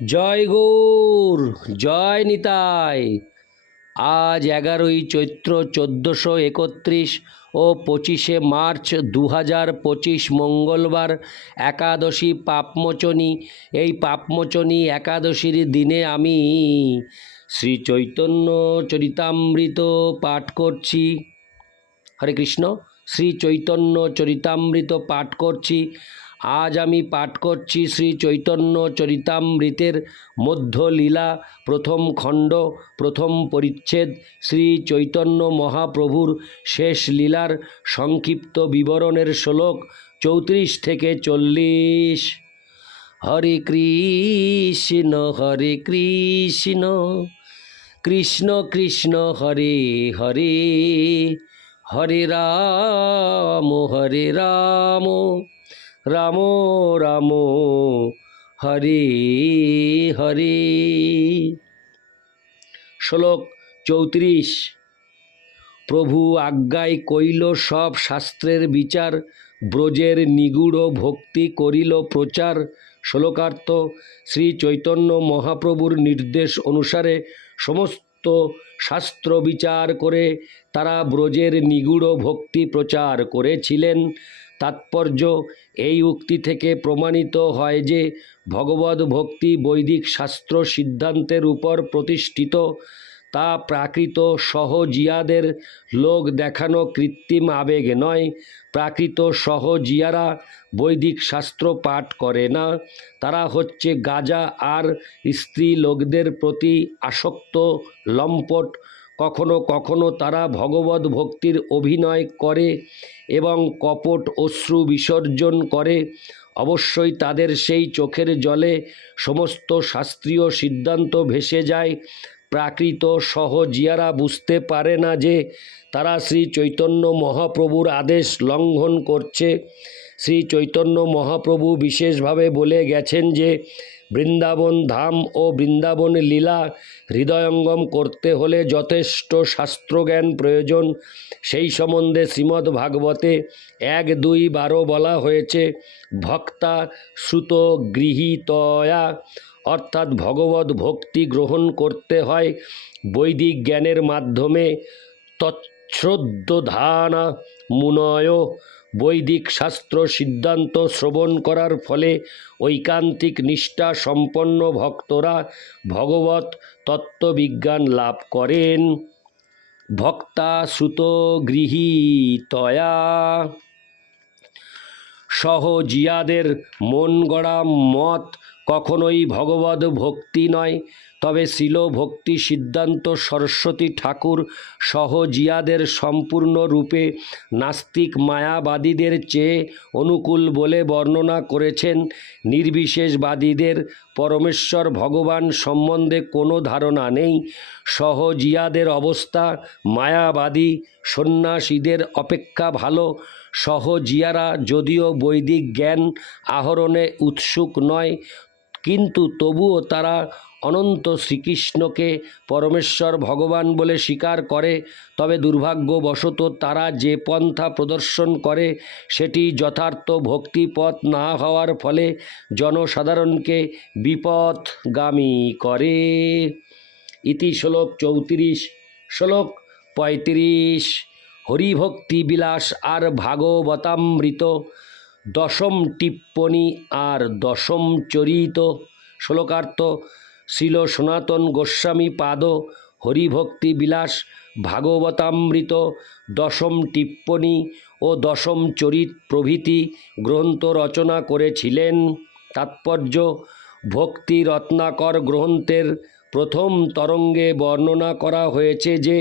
জয় গৌর, জয় নিতাই। আজ এগারোই চৈত্র চোদ্দোশো একত্রিশ ও পঁচিশে মার্চ দু হাজার পঁচিশ মঙ্গলবার একাদশী পাপমোচনী। এই পাপমোচনী একাদশীর দিনে আমি শ্রী চৈতন্য চরিতামৃত পাঠ করছি। হরে কৃষ্ণ, শ্রী চৈতন্য চরিতামৃত পাঠ করছি। আজ আমি পাঠ করছি শ্রী চৈতন্য চরিতামৃতের মধ্যলীলা, প্রথম খণ্ড, প্রথম পরিচ্ছেদ, শ্রী চৈতন্য মহাপ্রভুর শেষ লীলার সংক্ষিপ্ত বিবরণের শ্লোক চৌত্রিশ থেকে চল্লিশ। হরে কৃষ্ণ হরে কৃষ্ণ কৃষ্ণ কৃষ্ণ, হরে হরে হরে রাম হরে রাম। রাম রাম, হরি হরি। শ্লোক চৌত্রিশ। প্রভু আজ্ঞায় কইল, সব শাস্ত্রের বিচার, ব্রজের নিগুড় ভক্তি করিল প্রচার। শ্লোকার্থ, শ্রী চৈতন্য মহাপ্রভুর নির্দেশ অনুসারে সমস্ত শাস্ত্র বিচার করে তারা ব্রজের নিগুড় ভক্তি প্রচার করেছিলেন। তাৎপর্য এই উক্তি থেকে প্রমাণিত হয় যে ভগবত ভক্তি বৈদিক শাস্ত্র সিদ্ধান্তের উপর প্রতিষ্ঠিত। তা প্রাকৃত সহজিয়াদের লোক দেখানো কৃত্রিম আবেগ নয়। প্রাকৃত সহজিয়ারা বৈদিক শাস্ত্র পাঠ করে না। তারা হচ্ছে গাজা আর স্ত্রী লোকদের প্রতি আসক্ত, লম্পট কখনো কখনো তারা ভগবত ভক্তির অভিনয় করে এবং কপট অশ্রু বিসর্জন করে। অবশ্যই তাদের সেই চোখের জলে সমস্ত শাস্ত্রীয় সিদ্ধান্ত ভেসে যায়। প্রাকৃত সহজিয়ারা বুঝতে পারে না যে তারা শ্রী চৈতন্য মহাপ্রভুর আদেশ লঙ্ঘন করছে। শ্রী চৈতন্য মহাপ্রভু বিশেষভাবে বলে গেছেন যে বৃন্দাবন ধাম ও বৃন্দাবন লীলা হৃদয়ঙ্গম করতে হলে যথেষ্ট শাস্ত্রজ্ঞান প্রয়োজন। সেই সম্বন্ধে শ্রীমদ্ ভাগবতে এক, দুই, বারো বলা হয়েছে, ভক্তা শ্রুত গৃহীতয়া অর্থাৎ ভগবত ভক্তি গ্রহণ করতে হয়। বৈদিক জ্ঞানের মাধ্যমে তচ্ছ্রদ্ধানা মুনয় বৈদিক শাস্ত্র সিদ্ধান্ত শ্রবণ করার ফলে ঐকান্তিক নিষ্ঠা সম্পন্ন ভক্তরা ভগবত তত্ত্ববিজ্ঞান লাভ করেন। ভক্তা শ্রুত গৃহীতয়া। সহজিয়াদের মন গড়া মত কখনোই ভগবত ভক্তি নয়। তবে শিল ভক্তি সিদ্ধান্ত সরস্বতী ঠাকুর সহ সহজিয়াদের সম্পূর্ণরূপে নাস্তিক মায়াবাদীদের চেয়ে অনুকূল বলে বর্ণনা করেছেন নির্বিশেষবাদীদের পরমেশ্বর ভগবান সম্বন্ধে কোনো ধারণা নেই। সহজিয়াদের অবস্থা মায়াবাদী, সন্ন্যাসীদের অপেক্ষা ভালো। সহজিয়ারা যদিও বৈদিক জ্ঞান আহরণে উৎসুক নয়, কিন্তু তবুও তারা অনন্ত শ্রীকৃষ্ণকে পরমেশ্বর ভগবান বলে স্বীকার করে, তবে দুর্ভাগ্যবশত তারা যে পন্থা প্রদর্শন করে, সেটি যথার্থ ভক্তিপথ না হওয়ার ফলে জনসাধারণকে বিপথগামী করে। ইতি শ্লোক চৌত্রিশ, শ্লোক পঁয়ত্রিশ, হরিভক্তি বিলাস আর ভাগবতামৃত, দশম টিপ্পণী আর দশম চরিত, শ্লোকার্থ শিল সনাতন গোস্বামী পাদ হরিভক্তি বিলাস ভাগবতামৃত দশম টিপ্পণী ও দশম চরিত প্রভৃতি গ্রন্থ রচনা করেছিলেন তাৎপর্য ভক্তি রত্নাকর গ্রন্থের প্রথম তরঙ্গে বর্ণনা করা হয়েছে যে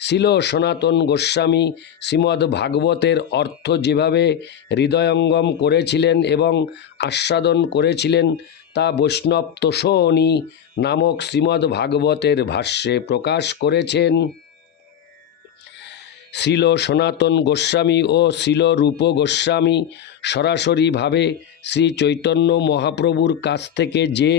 শিল সনাতন গোস্বামী শ্রীমদ্ ভাগবতের অর্থ যেভাবে হৃদয়ঙ্গম করেছিলেন এবং আস্বাদন করেছিলেন তা বৈষ্ণব তোষণী নামক শ্রীমদ্ ভাগবতের ভাষ্যে প্রকাশ করেছেন। শিল সনাতন গোস্বামী ও শিল রূপ গোস্বামী সরাসরিভাবে শ্রী চৈতন্য মহাপ্রভুর কাছ থেকে যে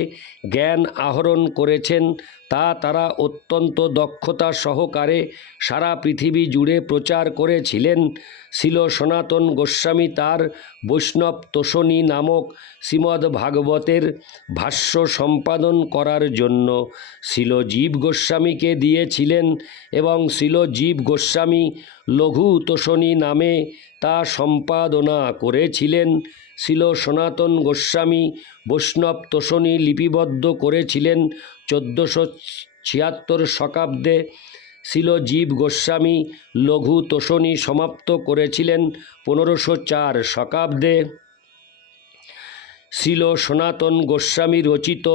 জ্ঞান আহরণ করেছেন, তা তারা অত্যন্ত দক্ষতা সহকারে সারা পৃথিবী জুড়ে প্রচার করেছিলেন। শিল সনাতন গোস্বামী তার বৈষ্ণব তোষণী নামক শ্রীমদ্ ভাগবতের ভাষ্য সম্পাদন করার জন্য ছিল জীব গোস্বামীকে দিয়েছিলেন এবং শিলজীব গোস্বামী লঘু তোষণী নামে তা সম্পাদনা করেছিলেন। শিল সনাতন গোস্বামী বৈষ্ণব তোষণী লিপিবদ্ধ করেছিলেন চোদ্দোশো ছিয়াত্তর শকাব্দে। শতাব্দে শিলজীব গোস্বামী লঘু তোষণী সমাপ্ত করেছিলেন পনেরোশো চার শতাব্দে শিল সনাতন গোস্বামী রচিত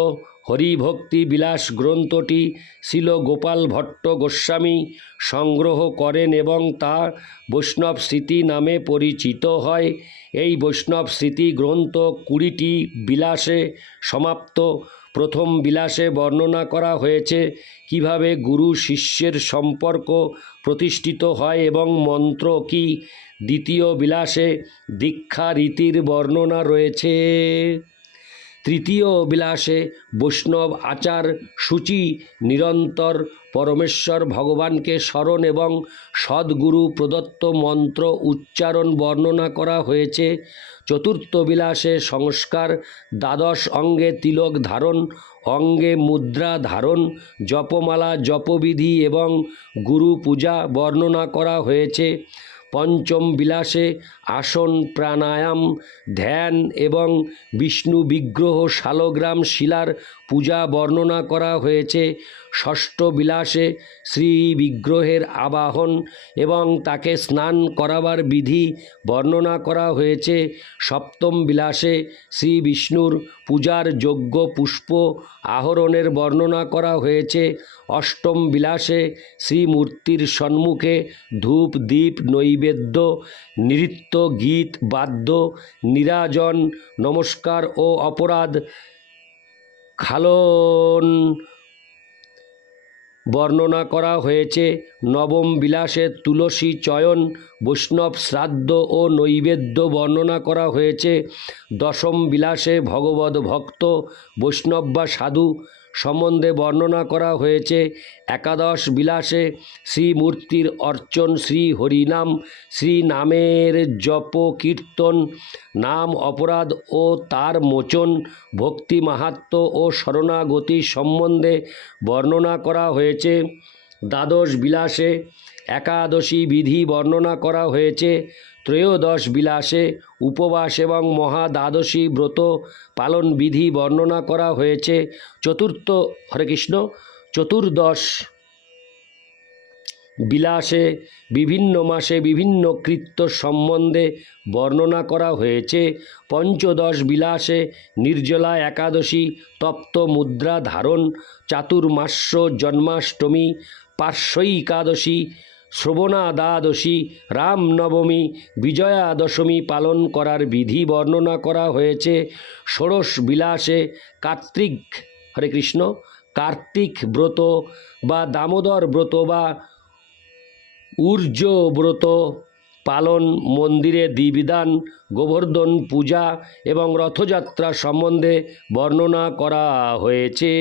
হরিভক্তি বিলাস গ্রন্থটি শিল গোপাল ভট্ট গোস্বামী সংগ্রহ করেন এবং তা বৈষ্ণব স্মৃতি নামে পরিচিত হয়। এই বৈষ্ণব স্মৃতি গ্রন্থ কুড়িটি বিলাসে সমাপ্ত। প্রথম বিলাসে বর্ণনা করা হয়েছে কীভাবে গুরু শিষ্যের সম্পর্ক প্রতিষ্ঠিত হয় এবং মন্ত্র কি। দ্বিতীয় বিলাসে দীক্ষা রীতির বর্ণনা রয়েছে। তৃতীয় বিলাসে বৈষ্ণব আচার সূচি নিরন্তর পরমেশ্বর ভগবানকে স্মরণ এবং সদ্গুরু প্রদত্ত মন্ত্র উচ্চারণ বর্ণনা করা হয়েছে। চতুর্থ বিলাসে সংস্কার দ্বাদশ অঙ্গে তিলক ধারণ, অঙ্গে মুদ্রা ধারণ, জপমালা, জপবিধি এবং গুরু পূজা বর্ণনা করা হয়েছে। পঞ্চম বিলাসে আসন প্রাণায়াম, ধ্যান এবং বিষ্ণু বিগ্রহ শালগ্রাম শিলার পূজা বর্ণনা করা হয়েছে। ষষ্ঠ বিলাসে শ্রী বিগ্রহের আবাহন এবং তাকে স্নান করাবার বিধি বর্ণনা করা হয়েছে। সপ্তম বিলাসে শ্রী বিষ্ণুর পূজার যোগ্য পুষ্প আহরণের বর্ণনা করা হয়েছে। অষ্টম বিলাসে শ্রীমূর্তির সম্মুখে ধূপ, দীপ, নৈবেদ্য, নৃত্য গীত, বাদ্য, নিরাজন, নমস্কার ও অপরাধ, খালন বর্ণনা করা হয়েছে। নবম বিলাসে তুলসী চয়ন, বৈষ্ণব শ্রাদ্ধ ও নৈবেদ্য বর্ণনা করা হয়েছে। দশম বিলাসে ভগবত ভক্ত, বৈষ্ণব বা সাধু সম্বন্ধে বর্ণনা করা হয়েছে। একাদশ বিলাসে শ্রীমূর্তির অর্চন শ্রী হরিনাম, শ্রী নামের জপ কীর্তন, নাম অপরাধ ও তার মোচন, ভক্তি মাহাত্ম ও শরণাগতি সম্বন্ধে বর্ণনা করা হয়েছে। দ্বাদশ বিলাসে একাদশী বিধি বর্ণনা করা হয়েছে। ত্রয়োদশ বিলাসে উপবাস এবং মহাদ্বাদশী ব্রত পালন বিধি বর্ণনা করা হয়েছে। চতুর্থ, হরে কৃষ্ণ, চতুর্দশ বিলাসে বিভিন্ন মাসে বিভিন্ন কৃত্য সম্বন্ধে বর্ণনা করা হয়েছে। পঞ্চদশ বিলাসে নির্জলা একাদশী, তপ্ত মুদ্রা ধারণ, চাতুর্মাস্য জন্মাষ্টমী, পার্শ্বই একাদশী শ্রবণা দ্বাদশী, রামনবমী বিজয়া দশমী পালন করার বিধি বর্ণনা করা হয়েছে। ষোড়শ বিলাসে কার্তিক হরে কৃষ্ণ কার্তিক ব্রত বা দামোদর ব্রত বা উর্জ ব্রত পালন মন্দিরে দিবিদান গোবর্ধন পূজা এবং রথযাত্রা সম্বন্ধে বর্ণনা করা হয়েছে।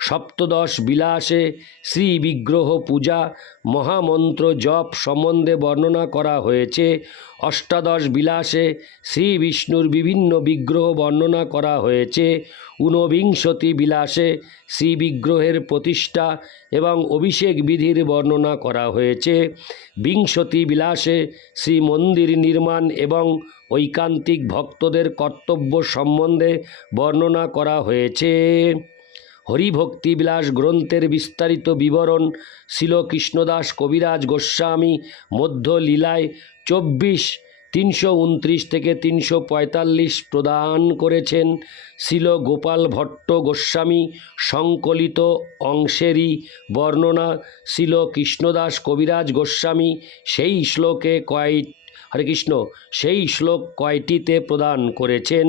সপ্তদশ বিলাসে শ্রী বিগ্রহ পূজা মহামন্ত্র জপ সম্বন্ধে বর্ণনা করা হয়েছে। অষ্টাদশ বিলাসে শ্রী বিষ্ণুর বিভিন্ন বিগ্রহ বর্ণনা করা হয়েছে। ঊনবিংশতি বিলাসে শ্রী বিগ্রহের প্রতিষ্ঠা এবং অভিষেক বিধির বর্ণনা করা হয়েছে। বিংশতি বিলাসে শ্রী মন্দির নির্মাণ এবং ঐকান্তিক ভক্তদের কর্তব্য সম্বন্ধে বর্ণনা করা হয়েছে। হরিভক্তি বিলাস গ্রন্থের বিস্তারিত বিবরণ শিল কৃষ্ণদাস কবিরাজ গোস্বামী, মধ্য লীলায় চব্বিশ, তিনশো উনত্রিশ থেকে তিনশো পঁয়তাল্লিশ প্রদান করেছেন শিল গোপাল ভট্ট গোস্বামী সংকলিত অংশেরই বর্ণনা শিল কৃষ্ণদাস কবিরাজ গোস্বামী সেই শ্লোকে কয়েক হরে কৃষ্ণ। সেই শ্লোক কয়টিতে প্রদান করেছেন?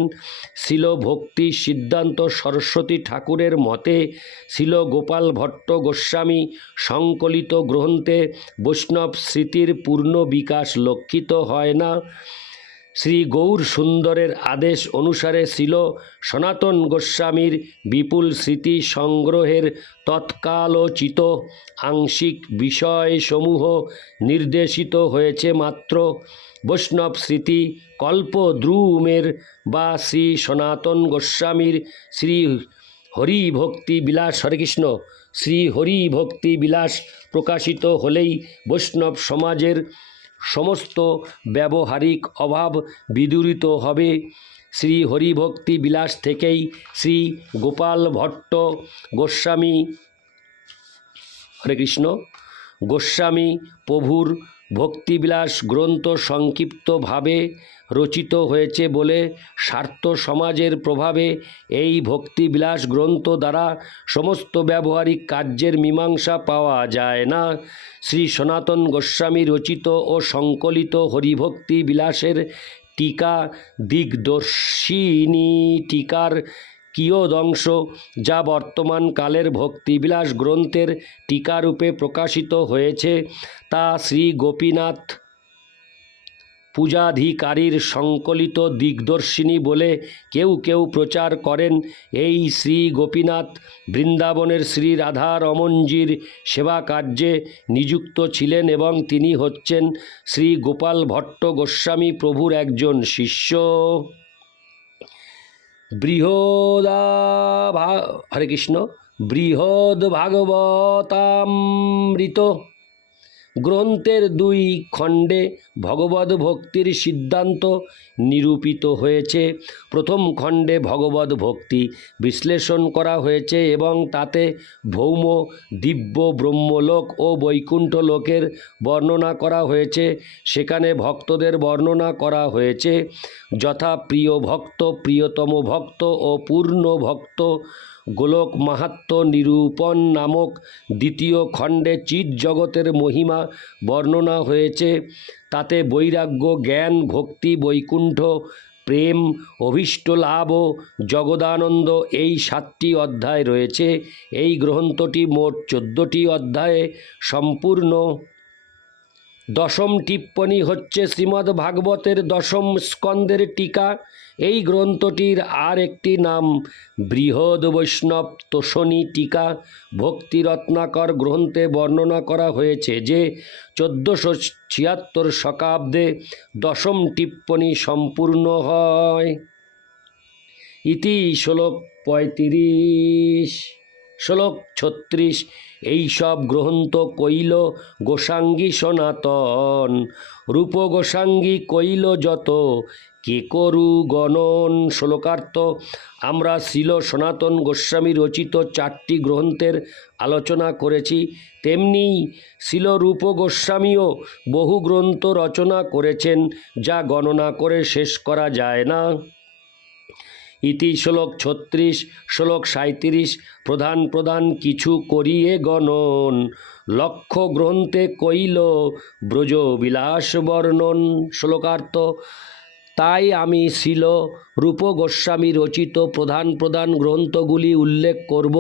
শিল ভক্তি সিদ্ধান্ত সরস্বতী ঠাকুরের মতে, শিল গোপাল ভট্ট গোস্বামী সংকলিত গ্রন্থে বৈষ্ণব স্মৃতির পূর্ণ বিকাশ লক্ষিত হয় না। শ্রী গৌর সুন্দরের আদেশ অনুসারে ছিল সনাতন গোস্বামীর বিপুল স্মৃতি সংগ্রহের তৎকালোচিত আংশিক বিষয়সমূহ নির্দেশিত হয়েছে মাত্র। বৈষ্ণব স্মৃতি কল্পদ্রুমের বা শ্রী সনাতন গোস্বামীর শ্রী হরি ভক্তি বিলাস হরেকৃষ্ণ শ্রী হরি ভক্তি বিলাস প্রকাশিত হলেই বৈষ্ণব সমাজের সমস্ত ব্যবহারিক অভাব বিদূরিত হবে। শ্রী হরিভক্তি বিলাস থেকেই শ্রী গোপাল ভট্ট গোস্বামী, হরে কৃষ্ণ, গোস্বামী প্রভুর ভক্তিবিলাস গ্রন্থ সংক্ষিপ্তভাবে রচিত হয়েছে বলে স্বার্থ সমাজের প্রভাবে এই ভক্তিবিলাস গ্রন্থ দ্বারা সমস্ত ব্যবহারিক কার্যের মীমাংসা পাওয়া যায় না। শ্রী সনাতন গোস্বামী রচিত ও সংকলিত হরিভক্তি বিলাসের টিকা দিগদর্শিনী টিকার কিয়দংশ যা বর্তমান কালের ভক্তিবিলাস গ্রন্থের টিকারূপে প্রকাশিত হয়েছে, তা শ্রী গোপীনাথ পূজাধিকারীর সংকলিত দিগদর্শিনী বলে কেউ কেউ প্রচার করেন। এই শ্রী গোপীনাথ বৃন্দাবনের শ্রী রাধা রমনজির সেবা কার্যে নিযুক্ত ছিলেন এবং তিনি হচ্ছেন শ্রী গোপাল ভট্ট গোস্বামী প্রভুর একজন শিষ্য। বৃহদা হরে কৃষ্ণ। বৃহদ ভাগবতামৃত গ্রন্থের দুই খণ্ডে ভগবদ ভক্তির সিদ্ধান্ত নিরূপিত হয়েছে। প্রথম খণ্ডে ভগবদ ভক্তি বিশ্লেষণ করা হয়েছে এবং তাতে ভৌম, দিব্য, ব্রহ্মলোক ও বৈকুণ্ঠ লোকের বর্ণনা করা হয়েছে। সেখানে ভক্তদের বর্ণনা করা হয়েছে, যথা প্রিয় ভক্ত, প্রিয়তম ভক্ত ও পূর্ণ ভক্ত গোলক মাহাত্ম নিরূপণ নামক দ্বিতীয় খণ্ডে চিৎ জগতের মহিমা বর্ণনা হয়েছে। তাতে বৈরাগ্য, জ্ঞান, ভক্তি, বৈকুণ্ঠ, প্রেম, অভীষ্ট লাভ ও জগদানন্দ এই সাতটি অধ্যায় রয়েছে। এই গ্রন্থটি মোট চোদ্দোটি অধ্যায়ে সম্পূর্ণ। দশম টিপ্পনী হচ্ছে শ্রীমদ্ ভাগবতের দশম স্কন্দের টিকা। এই গ্রন্থটির আর একটি নাম, বৃহৎ বৈষ্ণব তোষণী টিকা ভক্তি রত্নাকর গ্রন্থে বর্ণনা করা হয়েছে যে চোদ্দোশো ছিয়াত্তর শকাব্দে দশম টিপ্পণী সম্পূর্ণ হয়। ইতি শ্লোক পঁয়ত্রিশ, শ্লোক ছত্রিশ এইসব গ্রন্থ কইল গোসাঙ্গী সনাতন, রূপ গোসাঙ্গী কইল যত কে করু গণন শ্লোকার্থ? আমরা শিল সনাতন গোস্বামী রচিত চারটি গ্রন্থের আলোচনা করেছি। তেমনি শিলরূপ গোস্বামীও বহু গ্রন্থ রচনা করেছেন, যা গণনা করে শেষ করা যায় না। ইতি শ্লোক ছত্রিশ, শ্লোক সাঁত্রিশ প্রধান প্রধান কিছু করিয়ে গণন। লক্ষ্য গ্রন্থে কইল ব্রজবিলাস বর্ণন শ্লোকার্থ তাই আমি শিল, রূপ গোস্বামী রচিত প্রধান প্রধান গ্রন্থগুলি উল্লেখ করব।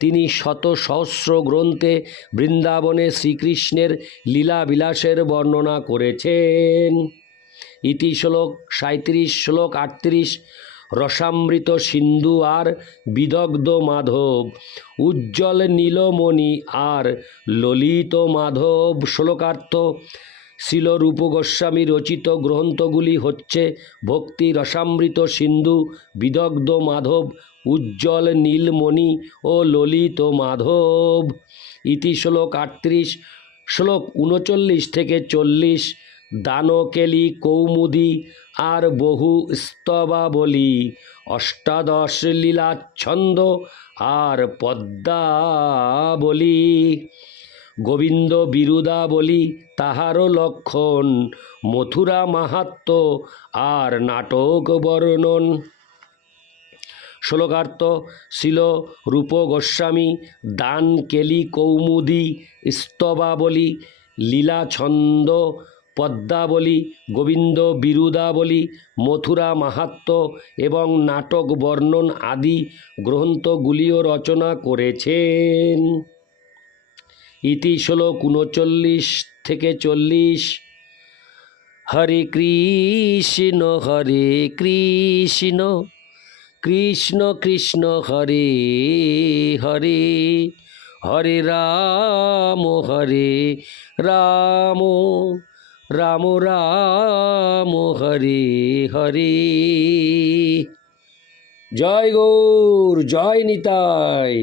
তিনি শত সহস্র গ্রন্থে বৃন্দাবনে শ্রীকৃষ্ণের লীলাবিলাসের বর্ণনা করেছেন। ইতি শ্লোক সাঁত্রিশ শ্লোক আটত্রিশ, রসামৃত সিন্ধু আর বিদগ্ধ মাধব, উজ্জ্বল নীলমণি আর ললিত মাধব, শ্লোকার্থ শিলরূপ গোস্বামী রচিত গ্রন্থগুলি হচ্ছে ভক্তি রসামৃত সিন্ধু, বিদগ্ধ মাধব, উজ্জ্বল নীলমণি ও ললিত মাধব। ইতি শ্লোক আটত্রিশ, শ্লোক উনচল্লিশ থেকে চল্লিশ, দানকেলি কৌমুদি আর বহু স্তবাবলী, অষ্টাদশ লীলাচ্ছন্দ আর পদ্মাবলী। গোবিন্দ বিরুদা বলি তাহারও লক্ষণ। মথুরা মাহাত্ম আর নাটক বর্ণন। শ্লোকার্থ, শিল, রূপ গোস্বামী, দান কেলি কৌমুদি স্তবাবলী লীলাছন্দ পদ্মাবলী গোবিন্দ বিরুদাবলী মথুরা মাহাত্ম এবং নাটক বর্ণন আদি গ্রন্থগুলিও রচনা করেছেন। ইতি শ্লোক উনচল্লিশ থেকে চল্লিশ। হরে কৃষ্ণ হরে কৃষ্ণ কৃষ্ণ কৃষ্ণ, হরে হরে হরে রাম হরে রাম রাম রাম, হরে হরে। জয় গৌর, জয় নিতাই।